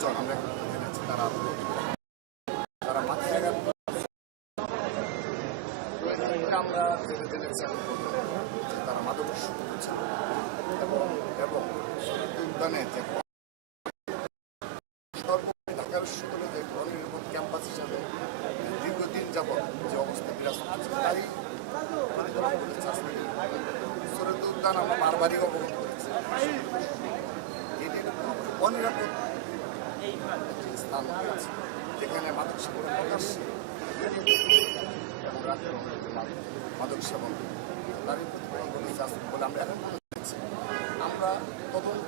লোকজন আমরা জেনেছি তারা মাথায় আঘাত আমরা জেনেছি যে তারা মাদক করছে এবং উদ্যানে যে সর্বোপরি ঢাকা বিশ্ববিদ্যালয়ে যে গণনিরাপদ ক্যাম্পাস হিসাবে দীর্ঘদিন যাবৎ যে অবস্থা বিরাজ করছে তারই পরিচালনা করেছে শরীর উদ্যান আমরা বারবারই অবগত করেছি এটি অনিরাপদ স্থান রয়েছে যেখানে মাদক সেবন প্রকাশ্যে এবং রাতের মাদক সেবন তারই প্রতিফলন করেছে বলে আমরা এখন বলেছি। আমরা তদন্ত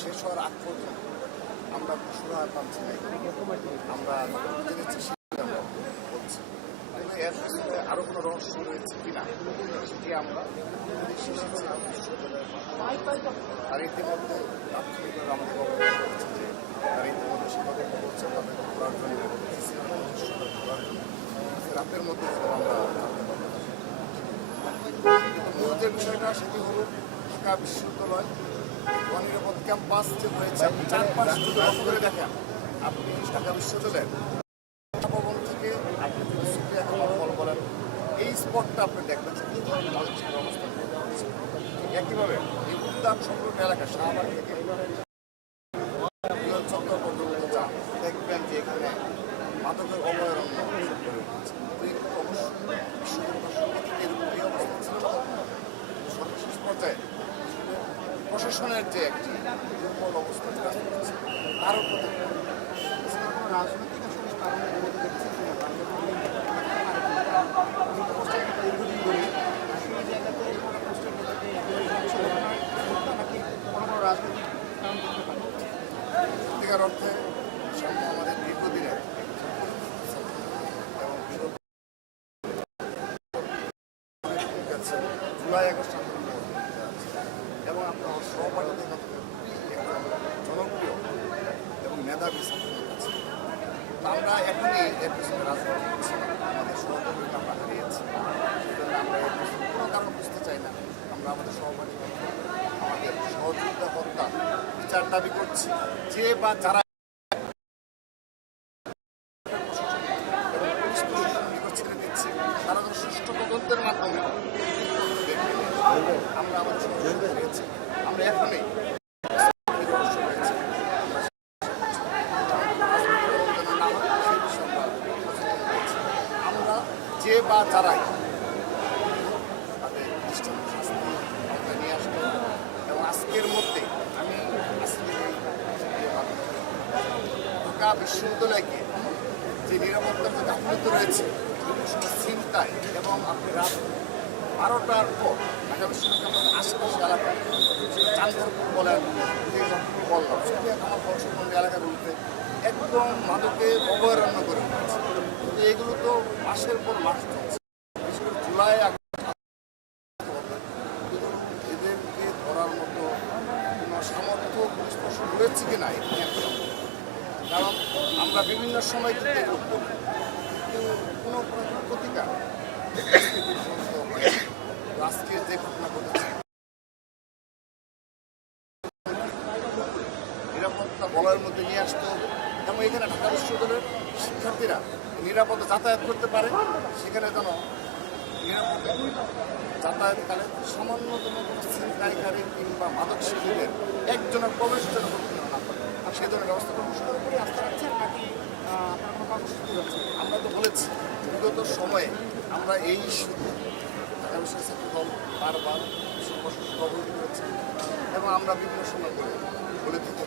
শেষ হওয়ার আগ পর্যন্ত আমরা সুরাহা পাচ্ছি না, আমরা জেনেছি সেটা আমরা বলছি। কিন্তু এর পিছনে আরও কোনো রহস্য রয়েছে কিনা সেটি আমরা আর ইতিমধ্যে তাৎক্ষণিকভাবে আমাদের অবগত করেছে যে তারা ইতিমধ্যে সেভাবে করছে তাদের ঘোরার জন্য রাতের মধ্যে আমরা জানতে পারবো। কিন্তু মূল যে বিষয়টা সেটি হল ঢাকা বিশ্ববিদ্যালয় অনিরাপদ ক্যাম্পাস যে হয়েছে 4-5 যদি অফ করে দেখেন আপনি ঢাকা বিশ্ববিদ্যালয়ের ভবন থেকে আপনি যদি সুপ্রিয়া খামার ফল বলেন এই স্পটটা আপনি দেখবেন অবস্থান একইভাবে এই উদ্যান সংলগ্ন এলাকা শাহবাগ থেকে চত্বর পর্যন্ত যান দেখবেন যে এখানে মাদকের অভয়ারণ্য গড়ে উঠেছে। এই অবস্থা ছিল না সর্বশেষ পর্যায়ে প্রশাসনের যে একটি দুর্বল অবস্থা বিরাজ করছে তার উপরে রাজনৈতিক সত্যিকার অর্থে আমাদের দীর্ঘদিনের জুলাই আগস্ট আন্দোলন এবং আপনার সহপাঠীদের মধ্যে জনপ্রিয় এবং মেধাবী আছে। আমরা এখনই এর পিছনে রাজনীতি করছি, আমাদের সহকর্মীকে আমরা হারিয়েছি, সেজন্য আমরা এর পিছনে কোনো কারণ বুঝতে চাই না। আমরা আমাদের সহপাঠী আমাদের সহযোগিতা হত্যা বিচার দাবি করছি। যে বা যারা ছেড়ে দিচ্ছি তারা তো সুষ্ঠু তদন্তের মাধ্যমে আমরা আমাদের সহযোগিতা পেয়েছি। আমরা এখনই আমরা যে বা যারাই তাদের দৃষ্টান্ত শাস্তি আমরা নিয়ে আসবো এবং আজকের মধ্যে আমি ঢাকা বিশ্ববিদ্যালয়কে যে নিরাপত্তার যে গাফিলতি রয়েছে চিন্তায় এবং আপনি রাত 12টার পর ঢাকা বিশ্ববিদ্যালয়ের আশেপাশে এলাকায় চাঁদপুর বলেন বললাম সুপ্রিয়া খামার বর্ষবন্দি এলাকাগুলোতে একদম মাদকের অভয়ারণ্য করে উঠেছে। কিন্তু এগুলো তো মাসের পর মাস চলছে, বিশেষ করে জুলাই এদেরকে ধরার মতো কোনো সামর্থ্য পুলিশ প্রশাসন রয়েছে কিনা এখানে কারণ আমরা বিভিন্ন সময় কিন্তু এগুলো করি কিন্তু কোনো প্রতিকার আজকের যে ঘটনা ঘটেছে নিরাপত্তা বলয়ের মধ্যে নিয়ে আসতে হবে এবং এখানে ঢাকা বিশ্ববিদ্যালয়ের শিক্ষার্থীরা নিরাপদে যাতায়াত করতে পারে, সেখানে যেন নিরাপদে যাতায়াতকালে সামান্যতম কোনো ছিনতাইকারী কিংবা মাদক শিল্পীদের একজনের প্রবেশ যেন করতে না পারে সেই ধরনের ব্যবস্থা করবো। আমরা তো বলেছি বিগত সময়ে আমরা এই ঢাকা বিশ্ববিদ্যালয় দল বারবার অবহিত করেছি এবং আমরা বিভিন্ন সময় বলে থাকি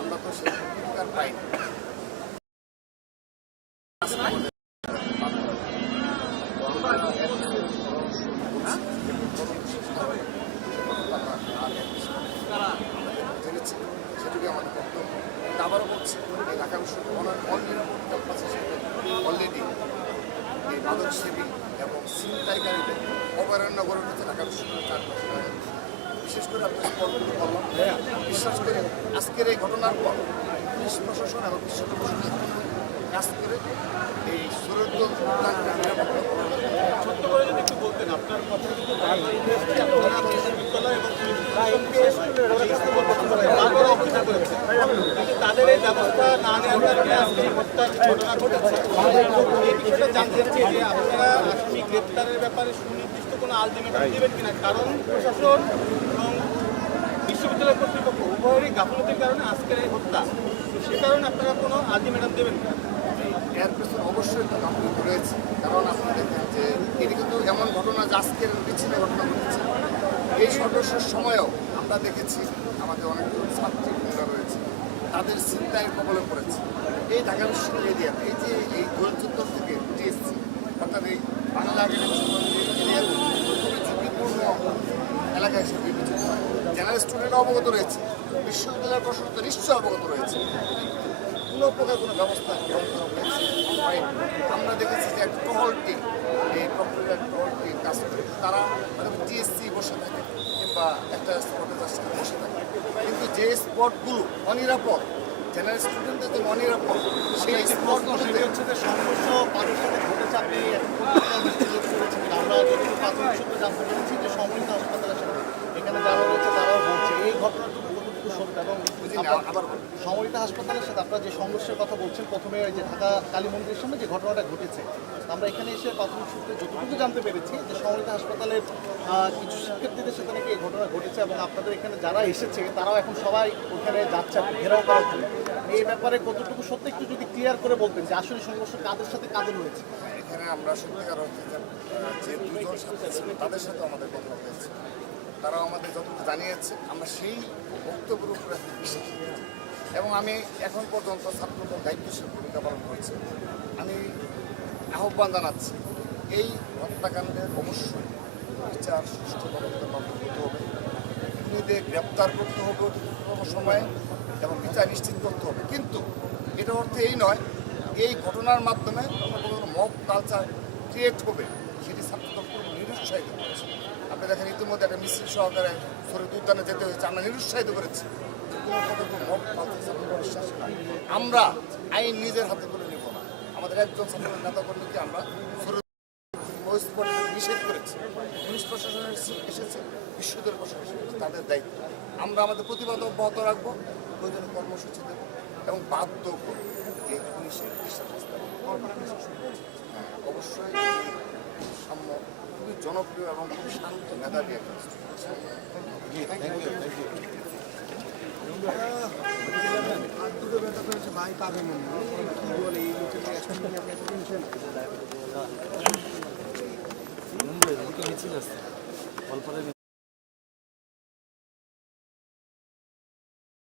আমরা তো সেই অধিকার পাইনি। জেনেছি সেটুকু আমাদের বক্তব্য। আবারও বলছি এই ঢাকা বিশ্ববিদ্যালয় অনিরাপদ ক্যাম্পাস হিসেবে অলরেডি এই মাদক সেবী এবং ছিনতাইকারীদের অভয়ারণ্য গড়ে উঠেছে ঢাকা বিশ্ববিদ্যালয়ের চারপাশে। বিশেষ করে আপনি স্পটগুলো বললাম বিশ্বাস করে আজকের এই ঘটনার পর পুলিশ প্রশাসন এবং বিশ্ববিদ্যালয় প্রশাসন কাজ করে এই সুরক্ষা উদ্যানকে নিরাপত্তা ছোট্ট করে যদি একটু বলতেন আপনার কথা কিন্তু বিশ্ববিদ্যালয় এবং ঘটনা ঘটেছে এই বিষয়টা জানতে চাই যে আপনারা আসামি গ্রেপ্তারের ব্যাপারে সুনির্দিষ্ট কোনো আলটিমেটাম দেবেন কিনা, কারণ প্রশাসন এবং বিশ্ববিদ্যালয় কর্তৃপক্ষ উভয়েরই গাফলতির কারণে আজকের এই হত্যা, তো সে কারণে আপনারা কোনো আলটিমেটাম দেবেন কিনা? এর পেছনে অবশ্যই একটা গাফিলতি রয়েছে, কারণ আপনি দেখেন যে এটি কিন্তু এমন ঘটনা যে আজকের বিচ্ছিন্ন ঘটনা ঘটেছে। এই সর্বশেষ সময়েও আমরা দেখেছি আমাদের অনেকজন ছাত্রী বোনেরা রয়েছে, তাদের চিন্তায় কবলে পড়েছে। এই ঢাকা বিশ্ববিদ্যালয় এরিয়াতে এই যে এই গোলচত্বর থেকে টিএসসি অর্থাৎ এই বাংলা একাডেমি খুবই ঝুঁকিপূর্ণ এলাকা হিসেবে বিবেচিত হয়। জেনারেল স্টুডেন্ট অবগত রয়েছে, বিশ্ববিদ্যালয়ের প্রশাসন তো নিশ্চয়ই অবগত রয়েছে, কোনো প্রকার কোনো ব্যবস্থা গ্রহণ করা হয়েছে হয়নি। আমরা দেখেছি যে একটা টহল টিম, এই কম্পিউটার টহল টিম কাজ করে, তারা টিএসসি বসে থাকে কিংবা একটা স্পটে তার সাথে বসে থাকে, কিন্তু যে স্পটগুলো অনিরাপদ, জেনারেল স্টুডেন্টদের যে অনিরাপদ, সেই স্পটগুলোতে হচ্ছে যে সংঘর্ষ কারোর সাথে ঘটেছে, আপনি আমরা যতটুকু প্রাথমিক সূত্রে জানতে পেরেছি যে সমন্বিত হাসপাতালের সাথে এখানে যারা রয়েছে তারাও বলছে এই ঘটনাটুকু কতটুকু সত্য, এবং আবার সমন্বিত হাসপাতালের সাথে আপনারা যে সংঘর্ষের কথা বলছেন প্রথমে ওই যে ঢাকা কালী মন্দিরের সামনে যে ঘটনাটা ঘটেছে, আমরা এখানে এসে প্রাথমিক সূত্রে যতটুকু জানতে পেরেছি যে সমন্বিত হাসপাতালের কিছু শিক্ষার্থীদের সাথে নাকি এই ঘটনা ঘটেছে, এবং আপনাদের এখানে যারা এসেছে তারাও এখন সবাই ওখানে যাচ্ছে ঘেরাও করার জন্য। এই ব্যাপারে কতটুকু সত্য একটু যদি ক্লিয়ার করে বলতেন যে আসলে সংঘর্ষ কাদের সাথে কাদের হয়েছে। এখানে আমরা সত্যিকার অর্থে যে দুজন ছাত্র ছিল তাদের সাথে আমাদের কথা হয়েছে, তারাও আমাদের যতটুকু জানিয়েছে আমরা সেই বক্তব্যের উপরে বিশ্বাস করেছি। এবং আমি এখন পর্যন্ত ছাত্রদের দায়িত্বশীল ভূমিকা পালন করছি। আমি আহ্বান জানাচ্ছি এই হত্যাকাণ্ডের অবশ্যই বিচার সুষ্ঠু তদন্তের মাধ্যমে হতে হবে, খুনিদের গ্রেপ্তার করতে হবে অতি সময়ে এবং বিচার নিশ্চিত করতে হবে। কিন্তু এটা অর্থ এই নয় এই ঘটনার মাধ্যমে কোনো মব কালচার ক্রিয়েট হবে, সেটি ছাত্রদের খুব নিরুৎসাহিত করেছে। আপনি দেখেন ইতিমধ্যে একটা মিছিল সহকারে শরীর উদ্যানে যেতে হয়েছে, আমরা নিরুৎসাহিত করেছি যে কোনো পদ্ধতি মব কালচার ছাত্রদের বিশ্বাস নাই। আমরা আইন নিজের হাতে তুলে নেব না, আমাদের একজন ছাত্রের নেতাকর্মীকে আমরা ওই স্পটে নিষেধ করেছি। পুলিশ প্রশাসন এসেছে, বিশ্ববিদ্যালয় প্রশাসন এসেছে, তাদের দায়িত্ব। আমরা আমাদের প্রতিবাদ অব্যাহত রাখবো, প্রয়োজনীয় কর্মসূচি দেবো এবং বাধ্য করবো এই পুলিশের অবশ্যই সাম্য খুবই জনপ্রিয় এবং খুব শান্ত মেধাবী একটা ভাই পাবে মনে হয় কি বলে এই মুম্বাই মিছিল আছে